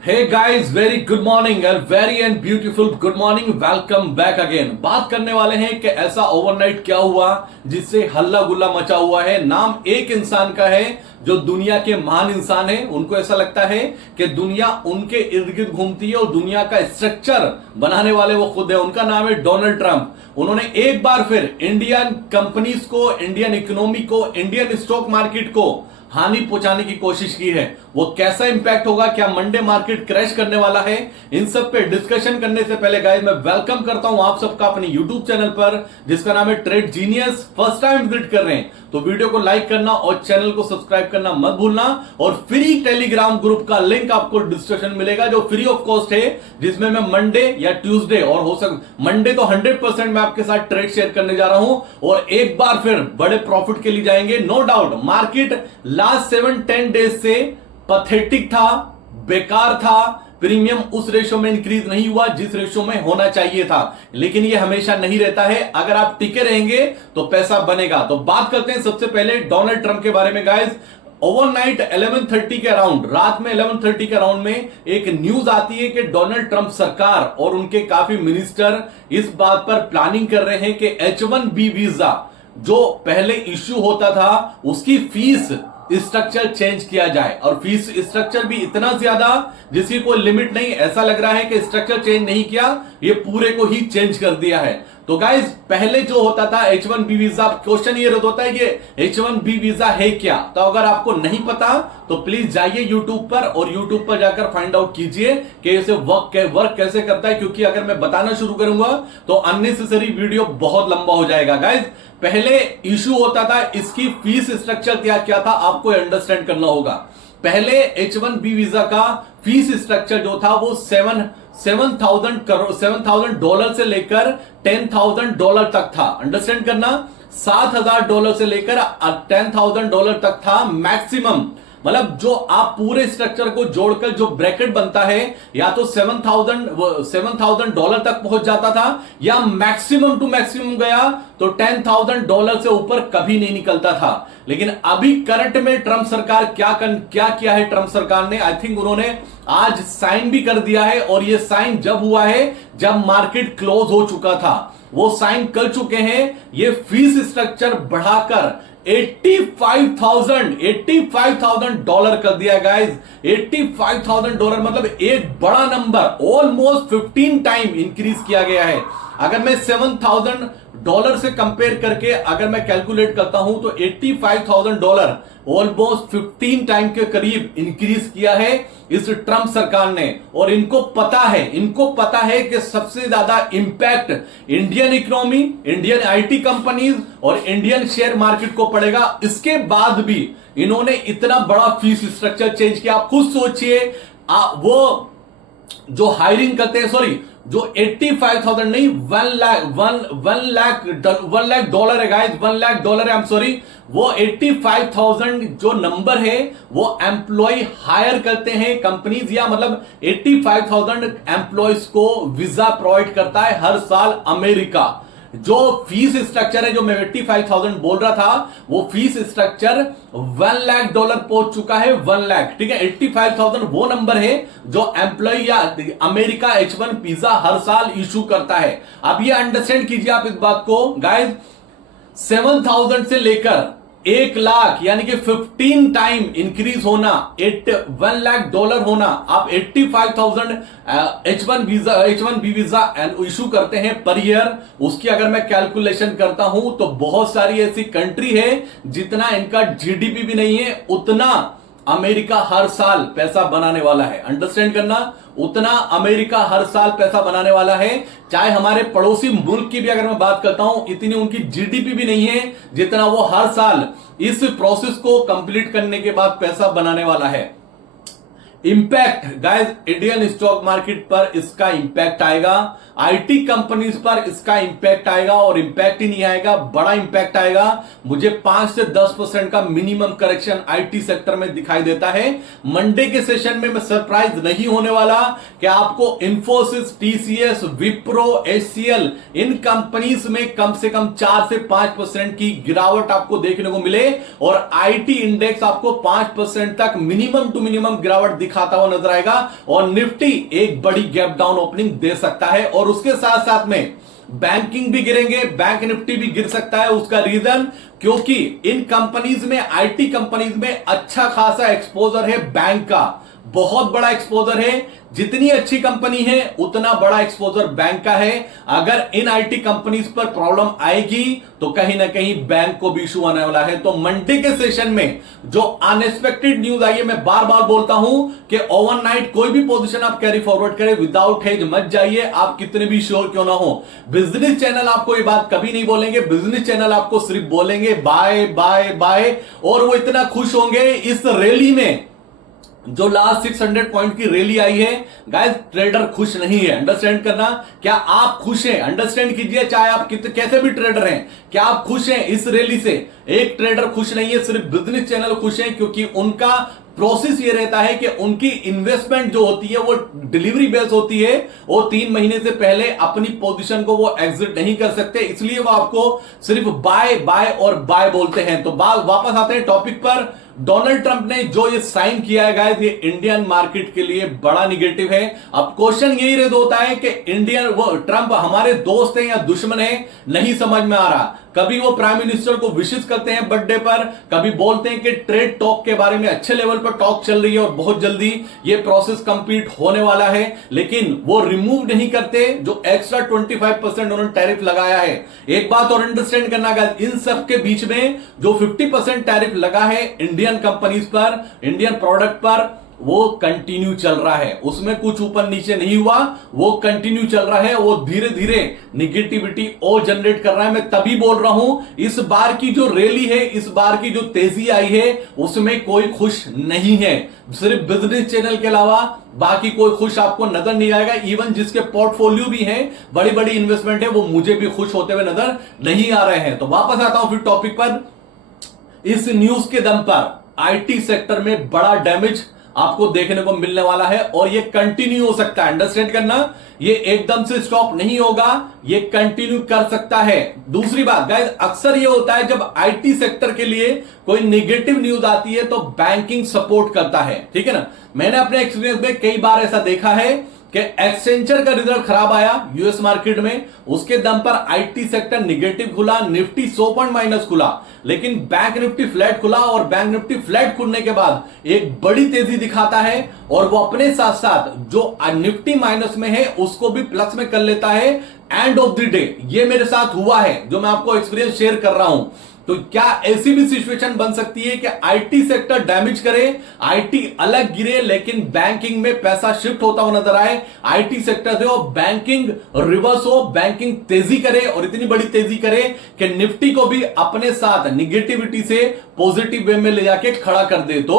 Hey guys, very good morning and very and beautiful good morning. Welcome back again. बात करने वाले हैं कि ऐसा ओवरनाइट क्या हुआ जिससे हल्ला गुल्ला मचा हुआ है। नाम एक इंसान का है जो दुनिया के महान इंसान है। उनको ऐसा लगता है कि दुनिया उनके इर्द गिर्द घूमती है और दुनिया का स्ट्रक्चर बनाने वाले वो खुद है। उनका नाम है डोनाल्ड ट्रंप। उन्होंने एक बार फिर इंडियन कंपनीज को, इंडियन इकोनॉमी को, इंडियन स्टॉक मार्केट को हानि पहुंचाने की कोशिश की है। वो कैसा इंपैक्ट होगा, क्या मंडे मार्केट क्रैश करने वाला है, इन सब पे डिस्कशन करने से पहले गाइस मैं वेलकम करता हूं आप सबका अपने यूट्यूब चैनल पर जिसका नाम है trade genius. First time visit कर रहे हैं तो वीडियो को लाइक करना और चैनल को सब्सक्राइब करना मत भूलना। और फ्री टेलीग्राम ग्रुप का लिंक आपको डिस्क्रिप्शन मिलेगा जो फ्री ऑफ कॉस्ट है, जिसमें मैं मंडे या ट्यूसडे और हो सकता मंडे तो 100% मैं आपके साथ ट्रेड शेयर करने जा रहा हूं और एक बार फिर बड़े प्रॉफिट के लिए जाएंगे। No doubt market last 7-10 days से पैथेटिक था, बेकार था। प्रीमियम उस रेशो में इंक्रीज नहीं हुआ जिस रेशो में होना चाहिए था, लेकिन ये हमेशा नहीं रहता है। अगर आप टिके रहेंगे तो पैसा बनेगा। तो बात करते हैं सबसे पहले डोनाल्ड ट्रंप के बारे में गाइस। ओवरनाइट 11:30 के अराउंड, रात में 11:30 के अराउंड में एक न्यूज आती है कि डोनाल्ड ट्रंप सरकार और उनके काफी मिनिस्टर इस बात पर प्लानिंग कर रहे हैं कि H-1B वीजा जो पहले इश्यू होता था उसकी फीस स्ट्रक्चर चेंज किया जाए। और फीस स्ट्रक्चर भी इतना ज्यादा जिसकी कोई लिमिट नहीं। ऐसा लग रहा है कि स्ट्रक्चर चेंज नहीं किया, ये पूरे को ही चेंज कर दिया है। तो गाइज पहले जो होता था H-1B वीजा, क्वेश्चन ये होता है कि H-1B वीजा है क्या। तो अगर आपको नहीं पता तो प्लीज जाइए यूट्यूब पर और यूट्यूब पर जाकर फाइंड आउट कीजिए कि इसे वर्क कैसे करता है, क्योंकि अगर मैं बताना शुरू करूंगा तो अननेसेसरी वीडियो बहुत लंबा हो जाएगा। गाइज पहले इश्यू होता था, इसकी फीस स्ट्रक्चर क्या था आपको अंडरस्टैंड करना होगा। पहले H-1B वीजा का फीस स्ट्रक्चर जो था वो $7,000 से लेकर $10,000 तक था। अंडरस्टैंड करना, $7,000 से लेकर $10,000 तक था मैक्सिमम। मतलब जो आप पूरे स्ट्रक्चर को जोड़कर जो ब्रैकेट बनता है या तो $7,000 तक पहुंच जाता था या मैक्सिमम टू मैक्सिमम गया तो $10,000 से ऊपर कभी नहीं निकलता था। लेकिन अभी करंट में ट्रंप सरकार क्या किया है ट्रंप सरकार ने, आई थिंक उन्होंने आज साइन भी कर दिया है। और ये साइन जब हुआ है जब मार्केट क्लोज हो चुका था, वो साइन कर चुके हैं। ये फीस स्ट्रक्चर बढ़ाकर $85,000 कर दिया गाइस। $85,000 मतलब एक बड़ा नंबर, ऑलमोस्ट 15 टाइम इंक्रीज किया गया है। अगर मैं $7,000 से कंपेयर करके अगर मैं कैलकुलेट करता हूं तो $85,000 ऑलमोस्ट 15 टाइम के करीब इंक्रीज किया है इस ट्रंप सरकार ने। और इनको पता है कि सबसे ज्यादा impact Indian economy, Indian IT companies और इंडियन शेयर मार्केट को पड़ेगा। इसके बाद भी इन्होंने इतना बड़ा फीस स्ट्रक्चर चेंज किया। आप खुद सोचिए, वो जो हायरिंग करते हैं, जो 85,000 नहीं, 1 लाख डॉलर है गाइस, $1 लाख है, आई एम सॉरी। वो 85,000 जो नंबर है वो एम्प्लॉय हायर करते हैं कंपनीज, या मतलब 85,000 एम्प्लॉयज को वीजा प्रोवाइड करता है हर साल अमेरिका। जो फीस स्ट्रक्चर है, जो मैं 85,000 बोल रहा था, वो फीस स्ट्रक्चर $1 लाख पहुंच चुका है। 1 लाख, ठीक है। 85,000 वो नंबर है जो एम्प्लॉय या अमेरिका H-1 वीजा हर साल इशू करता है। अब ये अंडरस्टैंड कीजिए आप इस बात को गाइस, 7,000 से लेकर 1 लाख यानी कि 15 टाइम इंक्रीज होना, $1 लाख होना। आप 85,000 H-1B वीजा इशू करते हैं पर ईयर। उसकी अगर मैं कैलकुलेशन करता हूं तो बहुत सारी ऐसी कंट्री है जितना इनका जीडीपी भी नहीं है, उतना अमेरिका हर साल पैसा बनाने वाला है। अंडरस्टैंड करना, उतना अमेरिका हर साल पैसा बनाने वाला है। चाहे हमारे पड़ोसी मुल्क की भी अगर मैं बात करता हूं, इतनी उनकी जीडीपी भी नहीं है जितना वो हर साल इस प्रोसेस को कंप्लीट करने के बाद पैसा बनाने वाला है। Impact guys, Indian stock market पर इसका इंपैक्ट आएगा, आईटी कंपनीज पर इसका इंपैक्ट आएगा। और इंपैक्ट ही नहीं आएगा, बड़ा इंपैक्ट आएगा। मुझे 5 से 10% का मिनिमम करेक्शन आईटी सेक्टर में दिखाई देता है। मंडे के सेशन में मैं सरप्राइज नहीं होने वाला कि आपको इंफोसिस, टीसीएस, विप्रो, एचसीएल इन कंपनीज में कम से कम 4 से 5% की गिरावट आपको देखने को मिले और आईटी इंडेक्स आपको 5% तक मिनिमम टू मिनिमम गिरावट दिखाता हुआ नजर आएगा और निफ्टी एक बड़ी गैप डाउन ओपनिंग दे सकता है। और उसके साथ साथ में बैंकिंग भी गिरेंगे, बैंक निफ्टी भी गिर सकता है। उसका रीजन क्योंकि इन कंपनीज में, आईटी कंपनीज में अच्छा खासा एक्सपोजर है बैंक का, बहुत बड़ा एक्सपोजर है। जितनी अच्छी कंपनी है उतना बड़ा एक्सपोजर बैंक का है। अगर इन आईटी कंपनीज पर प्रॉब्लम आएगी तो कहीं ना कहीं बैंक को भी इशू आने वाला है। तो मंडे के सेशन में जो अनएक्सपेक्टेड न्यूज आई है, मैं बार बार बोलता हूं कि ओवरनाइट कोई भी पोजीशन आप कैरी फॉरवर्ड करें विदाउट हेज मत जाइए, आप कितने भी श्योर क्यों ना हो। बिजनेस चैनल आपको ये बात कभी नहीं बोलेंगे, बिजनेस चैनल आपको सिर्फ बोलेंगे बाय बाय बाय, और वो इतना खुश होंगे इस रैली में। जो लास्ट 600 पॉइंट की रैली आई है गाइस, ट्रेडर खुश नहीं है। अंडरस्टैंड करना, क्या आप खुश हैं? अंडरस्टैंड कीजिए, चाहे आप कैसे भी ट्रेडर हैं, क्या आप खुश हैं इस रैली से? एक ट्रेडर खुश नहीं है, सिर्फ बिजनेस चैनल खुश है, क्योंकि उनका प्रोसेस ये रहता है कि उनकी इन्वेस्टमेंट जो होती है वो डिलीवरी बेस होती है। वो 3 महीने से पहले अपनी पोजीशन को वो एग्जिट नहीं कर सकते, इसलिए वो आपको सिर्फ बाय बाय और बाय बोलते हैं। तो वापस आते हैं टॉपिक पर। डोनाल्ड ट्रंप ने जो ये साइन किया है गाइस, ये इंडियन मार्केट के लिए बड़ा निगेटिव है। अब क्वेश्चन यही रेज होता है कि ट्रंप हमारे दोस्त हैं या दुश्मन है, नहीं समझ में आ रहा। कभी वो प्राइम मिनिस्टर को विशेष करते हैं बर्थडे पर, कभी बोलते हैं कि ट्रेड टॉक के बारे में अच्छे लेवल पर टॉक चल रही है और बहुत जल्दी ये प्रोसेस कंप्लीट होने वाला है, लेकिन वो रिमूव नहीं करते जो एक्स्ट्रा 25% उन्होंने टैरिफ लगाया है। एक बात और अंडरस्टैंड करना गाइस, इन सब के बीच में जो 50% टैरिफ लगा है इंडियन कंपनीज पर, इंडियन प्रोडक्ट पर, वो कंटिन्यू चल रहा है। उसमें कुछ ऊपर नीचे नहीं हुआ, वो कंटिन्यू चल रहा है। वो धीरे धीरे निगेटिविटी और जनरेट कर रहा है। मैं तभी बोल रहा हूं, इस बार की जो रैली है, इस बार की जो तेजी आई है, उसमें कोई खुश नहीं है। सिर्फ बिजनेस चैनल के अलावा बाकी कोई खुश आपको नजर नहीं आएगा। इवन जिसके पोर्टफोलियो भी हैं, बड़ी बड़ी इन्वेस्टमेंट है, वो मुझे भी खुश होते हुए नजर नहीं आ रहे हैं। तो वापस आता हूं फिर टॉपिक पर। इस न्यूज के दम पर आईटी सेक्टर में बड़ा डैमेज आपको देखने को मिलने वाला है और ये कंटिन्यू हो सकता है। अंडरस्टैंड करना, ये एकदम से स्टॉप नहीं होगा, ये कंटिन्यू कर सकता है। दूसरी बात गाइस, अक्सर ये होता है जब आईटी सेक्टर के लिए कोई नेगेटिव न्यूज आती है तो बैंकिंग सपोर्ट करता है, ठीक है ना। मैंने अपने एक्सपीरियंस में कई बार ऐसा देखा है कि एक्सेंचर का रिजल्ट खराब आया यूएस मार्केट में, उसके दम पर आईटी सेक्टर नेगेटिव खुला, निफ्टी 100 पॉइंट माइनस खुला, लेकिन बैंक निफ्टी फ्लैट खुला और बैंक निफ्टी फ्लैट खुलने के बाद एक बड़ी तेजी दिखाता है और वो अपने साथ साथ जो निफ्टी माइनस में है उसको भी प्लस में कर लेता है एंड ऑफ द डे। ये मेरे साथ हुआ है, जो मैं आपको एक्सपीरियंस शेयर कर रहा हूं। तो क्या ऐसी भी सिचुएशन बन सकती है कि आईटी सेक्टर डैमेज करे, आईटी अलग गिरे, लेकिन बैंकिंग में पैसा शिफ्ट होता हुआ नजर आए आईटी सेक्टर से, और बैंकिंग रिवर्स हो, बैंकिंग तेजी करे और इतनी बड़ी तेजी करे कि निफ्टी को भी अपने साथ निगेटिविटी से पॉजिटिव वे में ले जाके खड़ा कर दे। तो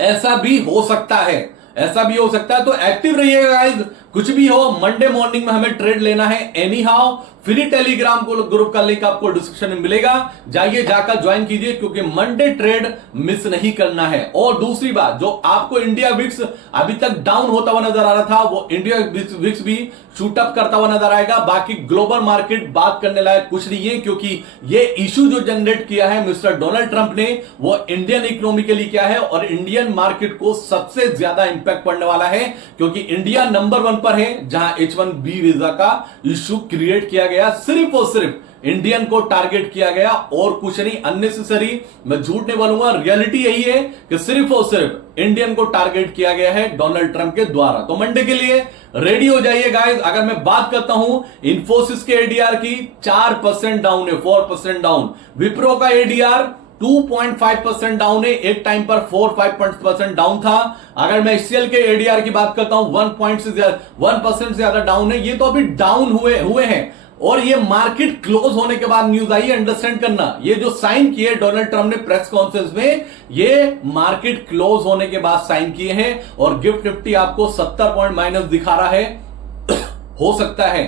ऐसा भी हो सकता है, ऐसा भी हो सकता है। तो एक्टिव रहिएगा गाइस, कुछ भी हो। मंडे मॉर्निंग में हमें ट्रेड लेना है एनी हाउ। फ्री टेलीग्राम को ग्रुप का लिंक आपको डिस्क्रिप्शन में मिलेगा, जाइए जाकर ज्वाइन कीजिए, क्योंकि मंडे ट्रेड मिस नहीं करना है। और दूसरी बात, जो आपको इंडिया विक्स अभी तक डाउन होता हुआ नजर आ रहा था, वो इंडिया विक्स भी शूट अप करता हुआ नजर आएगा। बाकी ग्लोबल मार्केट बात करने लायक कुछ नहीं है, क्योंकि ये इशू जो जनरेट किया है मिस्टर डोनाल्ड ट्रंप ने, वो इंडियन इकोनॉमी के लिए क्या है और इंडियन मार्केट को सबसे ज्यादा इंपैक्ट पड़ने वाला है, क्योंकि इंडिया नंबर 1 पर है जहां H1B वीजा का इशू क्रिएट किया गया। सिर्फ और सिर्फ इंडियन को टारगेट किया गया और कुछ नहीं, अननेसेसरी। मैं झूठ नहीं बोलूंगा, रियलिटी यही है कि सिर्फ और सिर्फ इंडियन को टारगेट किया गया है डोनाल्ड ट्रंप के द्वारा। तो मंडे के लिए रेडी हो जाइए गाइस। अगर मैं बात करता हूं इन्फोसिस के एडीआर की, 4% डाउन है, 4% डाउन। विप्रो का एडीआर 2.5% डाउन है, एक टाइम पर 4-5% डाउन था। अगर मैं एचसीएल के एडीआर की बात करता हूं 1% से ज्यादा डाउन है। ये तो अभी डाउन हुए हैं और ये मार्केट क्लोज होने के बाद न्यूज आई है। अंडरस्टैंड करना, ये जो साइन किए डोनाल्ड ट्रंप ने प्रेस कॉन्फ्रेंस में, ये मार्केट क्लोज होने के बाद साइन किए हैं। और गिफ्ट निफ्टी आपको 70 पॉइंट माइनस दिखा रहा है। हो सकता है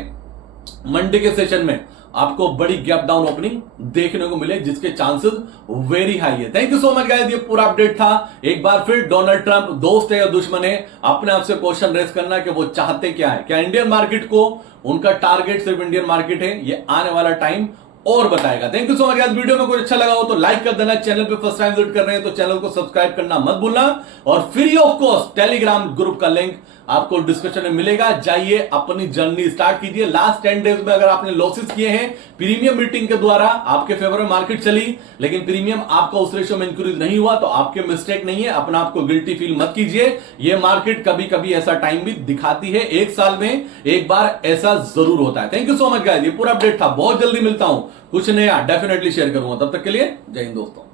मंडे के सेशन में आपको बड़ी गैप डाउन ओपनिंग देखने को मिले, जिसके चांसेस वेरी हाई है। Thank you so much guys, ये पूरा अपडेट था। एक बार फिर डोनाल्ड ट्रंप दोस्त है या दुश्मन है, अपने आप से क्वेश्चन रेज करना कि वो चाहते क्या है। क्या इंडियन मार्केट को, उनका टारगेट सिर्फ इंडियन मार्केट है, ये आने वाला टाइम और बताएगा। Thank you so much. Video में कुछ अच्छा लगा हो तो लाइक कर देना, चैनल पे फर्स्ट टाइम विजिट कर रहे हैं तो चैनल को सब्सक्राइब करना मत भूलना, और free of cost Telegram group का लिंक आपको डिस्क्रिप्शन में मिलेगा, जाइए अपनी जर्नी स्टार्ट कीजिए। लास्ट 10 डेज में अगर आपने लॉसेस किए हैं, प्रीमियम मीटिंग के द्वारा आपके फेवर में मार्केट चली लेकिन प्रीमियम आपका उस रेशियो में इंक्रीज नहीं हुआ, तो आपके मिस्टेक नहीं है, अपना आपको गिल्टी फील मत कीजिए। यह मार्केट कभी कभी ऐसा टाइम भी दिखाती है, एक साल में एक बार ऐसा जरूर होता है। Thank you so much guys, ये पूरा अपडेट था। बहुत जल्दी मिलता हूं, कुछ नया डेफिनेटली शेयर करूंगा। तब तक के लिए जय हिंद दोस्तों।